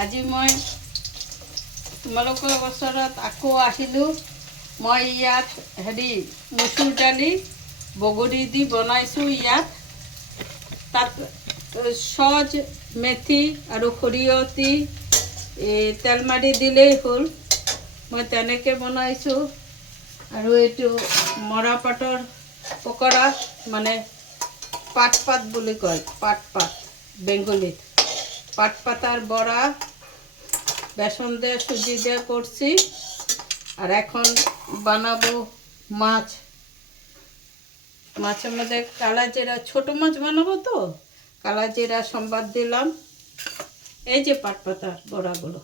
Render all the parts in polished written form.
আজি মই তোমালোকৰ ওচৰত আকৌ আহিলোঁ। মই ইয়াত মচুৰ দালি বগৰী দি বনাইছোঁ। ইয়াত তাত সজ মেথি আৰু সৰিয়হ দি তেল মাৰি দিলেই হ'ল। মই তেনেকৈ বনাইছোঁ। আৰু এইটো মৰাপাটৰ পকৰা, মানে পাট বুলি কয়, পাট বেঙ্গলিত পাতার বড়া বেসন দিয়ে সুজি দিয়ে করছি। আর এখন বানাবো মাছের মধ্যে কালা জিরা, ছোটো মাছ বানাবো তো কালা জিরা সম্বাদ দিলাম। এই যে পাট পাতার বড়াগুলো,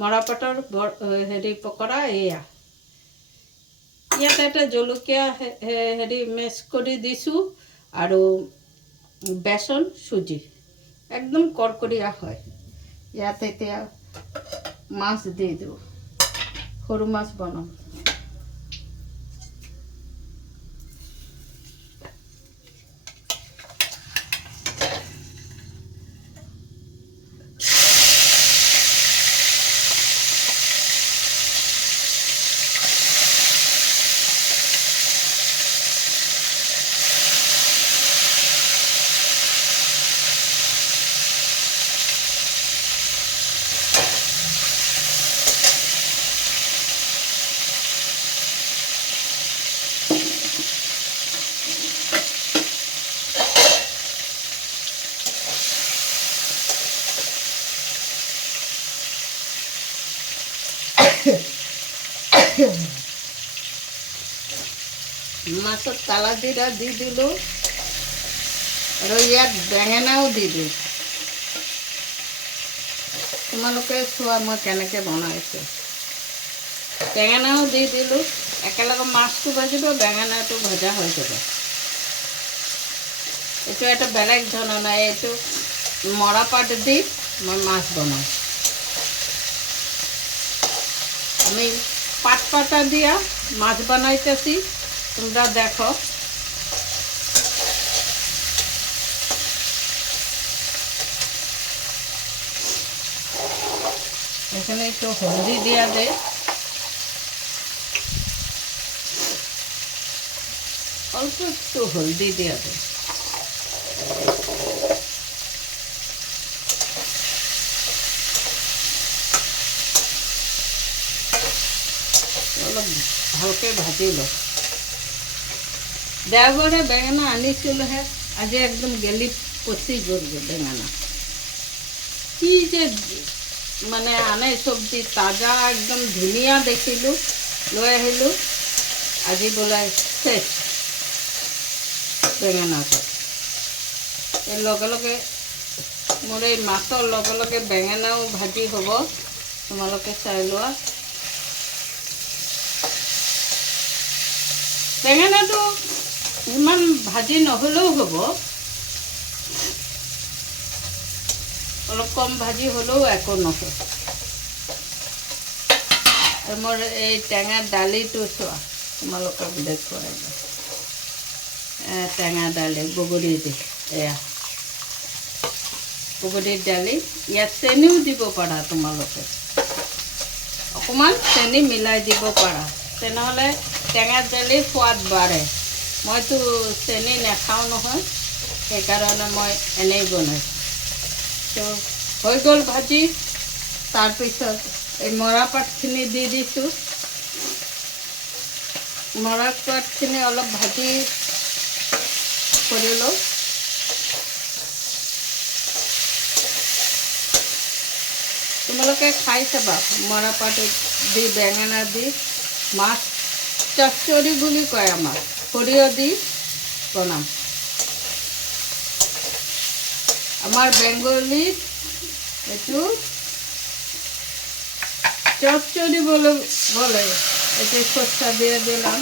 মৰাপাটৰ পকৰা এয়া। ইয়াত এটা জলকীয়া মেছ কৰি দিছোঁ আৰু বেসন সুজি একদম কৰকৰিয়া হয়। ইয়াত এতিয়া মাছ দি দিওঁ, সৰু মাছ বনাম। মাছত কালা জিৰা দি দিলোঁ আৰু ইয়াত বেঙেনাও দি দিওঁ। তোমালোকে চোৱা মই কেনেকৈ বনাইছোঁ। বেঙেনাও দি দিলোঁ, একেলগে মাছটো ভাজিব, বেঙেনাটো ভজা হৈ যাব। এইটো এটা বেলেগ ধৰণৰ নাই, এইটো মৰাপাট দি মই মাছ বনাওঁ। আমি পাট পাতা দিয়া মাছ বানাইতেছি, তোমরা দেখো। এখানে একটু হলদি দেওয়া দে, অল্প একটু হলদি দেওয়া দে। অলপ ভালকৈ ভাজি লো। দেওবাৰে বেঙেনা আনিছিলোঁহে, আজি একদম গেলি পচি গ'লগৈ বেঙেনা। কি যে মানে আনে চব্জি, তাজা একদম ধুনীয়া দেখিলোঁ, লৈ আহিলোঁ। আজি বোলে শেষ বেঙেনাটো। এই লগে লগে মোৰ এই মাছৰ লগে লগে বেঙেনাও ভাজি হ'ব, তোমালোকে চাই লোৱা। বেঙেনাটো ইমান ভাজি নহ'লেও হ'ব, অলপ কম ভাজি হ'লেও একো নহয়। আৰু মোৰ এই টেঙা দালিটো চোৱা, তোমালোকক দেখুৱাই দিওঁ। টেঙা দালি বগৰী দি, এয়া বগৰীৰ দালি। ইয়াত চেনিও দিব পাৰা, তোমালোকে অকণমান চেনি মিলাই দিব পাৰা, তেনেহ'লে টেঙা দালিৰ সোৱাদ বাঢ়ে। মইতো চেনি নাখাওঁ নহয়, সেইকাৰণে মই এনেই বনাইছোঁ। তো হৈ গ'ল ভাজি। তাৰপিছত এই মৰাপাটখিনি দি দিছোঁ। মৰাপাটখিনি অলপ ভাজি কৰি লওঁ। তোমালোকে খাই চাবা, মৰাপাট দি বেঙেনা দি মাছ চচ্চড়ি বুলি কয় আমাৰ, সৰিয়হ দি বনাম। আমাৰ বেঙ্গলিৰ একটু চচ্চড়ি বলে এতে সৰষা দিয়ে দিলাম।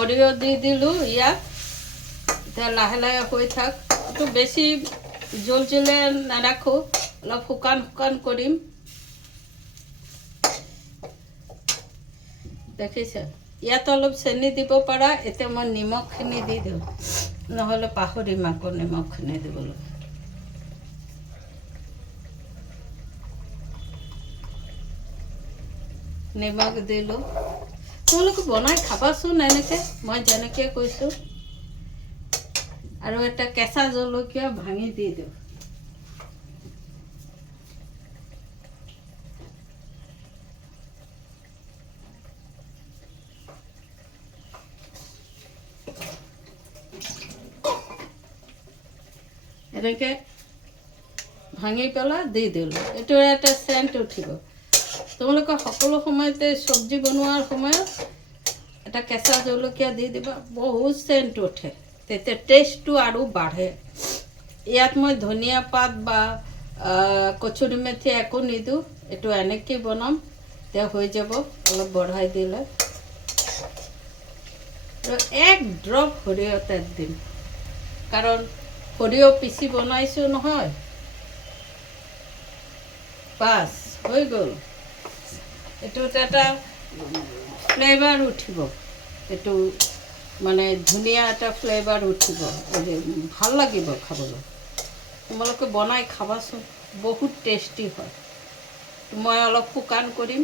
সৰিয়হ দি দিলোঁ ইয়াত। এতিয়া লাহে লাহে হৈ থাক। এইটো বেছি জোল জোলে নাৰাখোঁ, অলপ শুকান শুকান কৰিম। দেখিছে, ইয়াত অলপ চেনি দিব পাৰা। এতিয়া মই নিমখখিনি দি দিওঁ, নহ'লে পাহৰিম আকৌ নিমখখিনি দিবলৈ। নিমখ দিলোঁ। তোমালোকে বনাই খাবাচোন এনেকৈ, মই যেনেকৈ কৈছোঁ। আৰু এটা কেঁচা জলকীয়া ভাঙি দি দিওঁ। এনেকৈ ভাঙি পেলাই দি দিলোঁ। এইটো এটা চেণ্ট উঠিব। তোমালোকে সকলো সময়তে চব্জি বনোৱাৰ সময়ত এটা কেঁচা জলকীয়া দি দিবা, বহুত চেণ্ট উঠে, তেতিয়া টেষ্টটো আৰু বাঢ়ে। ইয়াত মই ধনিয়া পাত বা কচুৰি মেথি একো নিদিওঁ, এইটো এনেকৈ বনাম, তেতিয়া হৈ যাব। অলপ বঢ়াই দিলে আৰু এক ড্ৰপ সৰিয়হ তেল দিম, কাৰণ সৰিয়হ পিচি বনাইছোঁ নহয়। বাছ হৈ গ'ল। এইটোত এটা ফ্লেভাৰ উঠিব, এইটো মানে ধুনীয়া এটা ফ্লেভাৰ উঠিব, ভাল লাগিব খাবলৈ। তোমালোকে বনাই খাবাচোন, বহুত টেষ্টি হয়। মই অলপ শুকান কৰিম।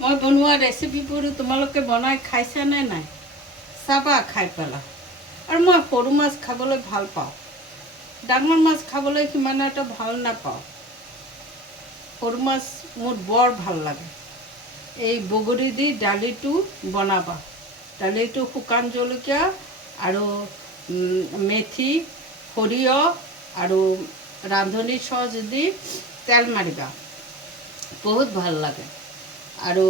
মই বনোৱা ৰেচিপিবোৰ তোমালোকে বনাই খাইছানে নাই? চাবা খাই পেলা। আৰু মই সৰু মাছ খাবলৈ ভাল পাওঁ, ডাঙৰ মাছ খাবলৈ সিমান এটা ভাল নাপাওঁ। সৰু মাছ মোৰ বৰ ভাল লাগে। এই বগৰী দি দালিটো বনাবা। দালিটো শুকান জলকীয়া আৰু মেথি, সৰিয়হ আৰু ৰান্ধনি চচ দি তেল মাৰিবা, বহুত ভাল লাগে। আৰু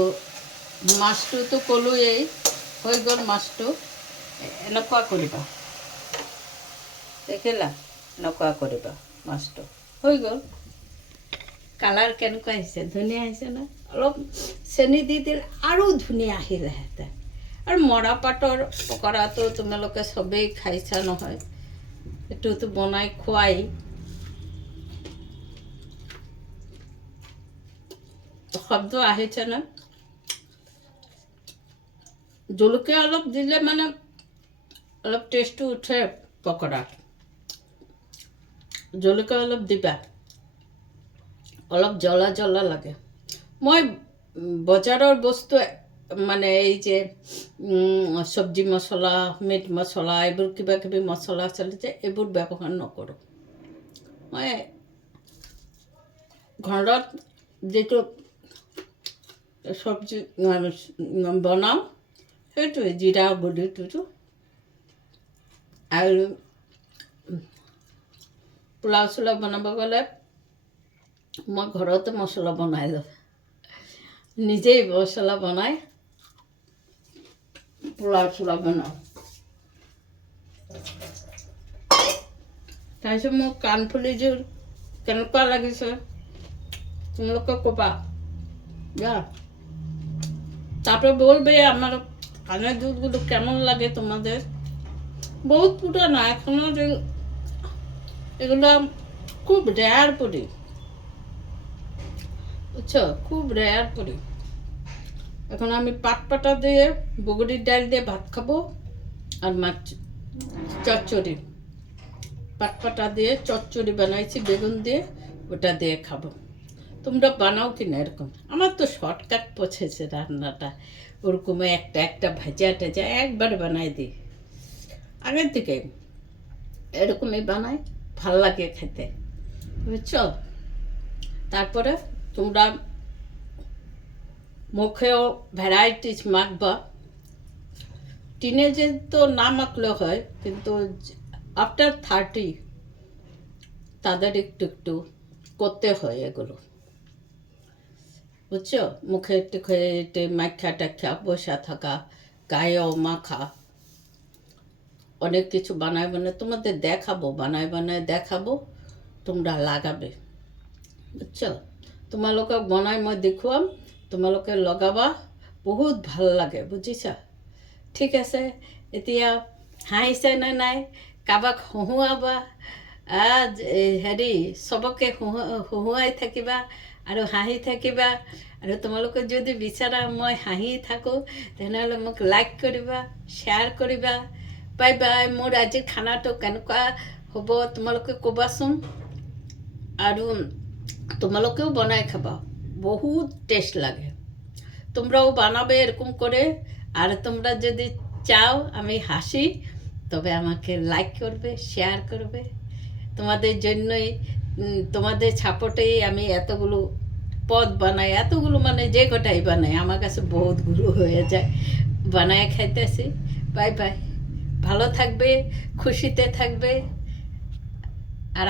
মাছটোতো ক'লোৱেই, হৈ গ'ল মাছটো। এনেকুৱা কৰিবা, দেখিলা? এনেকুৱা কৰিবা, মাছটো হৈ গ'ল। কালাৰ কেনেকুৱা আহিছে? ধুনীয়া আহিছে ন? অলপ চেনি দি দিলে আৰু ধুনীয়া আহিলেহেঁতেন। আৰু মৰাপাটৰ পকৰাটো তোমালোকে চবেই খাইছা নহয়, এইটোতো বনাই খোৱাই। শব্দ আহিছে না? জলকীয়া অলপ দিলে মানে অলপ টেষ্টটো উঠে পকৰাত। জলকীয়া অলপ দিবা, অলপ জ্বলা জ্বলা লাগে। মই বজাৰৰ বস্তু মানে এই যে চব্জি মছলা, মিট মছলা, এইবোৰ কিবা কিবি মছলা চলিছে, এইবোৰ ব্যৱহাৰ নকৰোঁ। মই ঘৰত যিটো চব্জি বনাওঁ, সেইটোৱে জিৰা গুড়িটো। আৰু পোলাও চোলাও বনাব গ'লে মই ঘৰতে মছলা বনাই লওঁ, নিজেই মছলা বনাই পোলাও চোলাও বনাওঁ। তাৰপিছত মোৰ কাণফুলিযোৰ কেনেকুৱা লাগিছে তোমালোকে ক'বা, যা। তারপরে বলবে আমার কানের দুধগুলো কেমন লাগে তোমাদের। বহুত পুরানো, এখনো এগুলো খুব রেয়ার পড়ি, বুঝছো, খুব রেয়ার পড়ি। এখন আমি পাট পাটা দিয়ে বগরির ডাল দিয়ে ভাত খাবো আর মাছ চচ্চড়ি, পাট পাটা দিয়ে চচ্চড়ি বানাইছি বেগুন দিয়ে, ওটা দিয়ে খাবো। তোমরা বানাও কিনা এরকম? আমার তো শর্টকাট পছেছে রান্নাটা, ওরকম একটা একটা ভাজা টাজা একবার বানাই দিই। আগের থেকে এরকমই বানাই, ভাল লাগে খেতে, বুঝছো। তারপরে তোমরা মুখেও ভ্যারাইটিস মাখবা। টিনেজে তো না মাখলেও হয়, কিন্তু আফটার 30 তাদের একটু একটু করতে হয় এগুলো, বুঝছো। মুখে একটু খেয়ে মাখা টাখা বসা থাকা, গায়েও মাখা, অনেক কিছু বানায় বানায় তোমাদের দেখাবো, বানায় বানায় দেখাবো, তোমরা লাগাবে, বুঝছো। তোমালোকক বনাই মই দেখুৱাম, তোমালোকে লগাবা, বহুত ভাল লাগে বুজিছা। ঠিক আছে, এতিয়া হাঁহিছেনে নাই কাৰোবাক হঁহুৱাবা, হেৰি চবকে হঁহুৱাই থাকিবা আৰু হাঁহি থাকিবা। আৰু তোমালোকে যদি বিচাৰা মই হাঁহি থাকোঁ তেনেহ'লে মোক লাইক কৰিবা, শ্বেয়াৰ কৰিবা। Bye bye. মোৰ আজিৰ খানাটো কেনেকুৱা হ'ব তোমালোকে ক'বাচোন, আর তোমালোকেও বানায় খাবা, বহুত টেস্ট লাগে। তোমরাও বানাবে এরকম করে। আর তোমরা যদি চাও আমি হাসি, তবে আমাকে লাইক করবে, শেয়ার করবে। তোমাদের জন্যই, তোমাদের সাপোর্টেই আমি এতগুলো পদ বানাই, এতগুলো মানে যে কটাই বানাই, আমার কাছে বহুতগুলো হয়ে যায়, বানায় খাইতেছি। Bye bye. ভালো থাকবে, খুশিতে থাকবে।